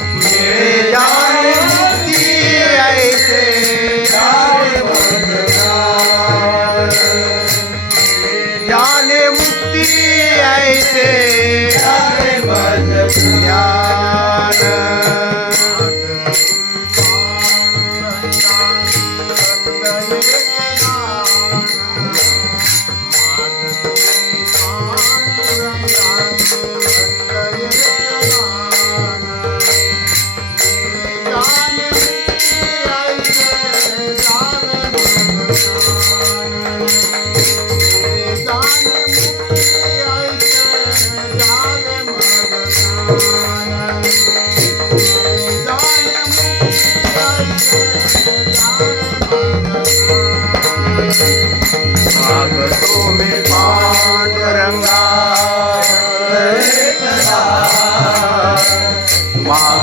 Yeah. Yeah.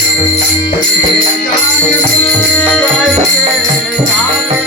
Yeah, yeah, yeah, yeah,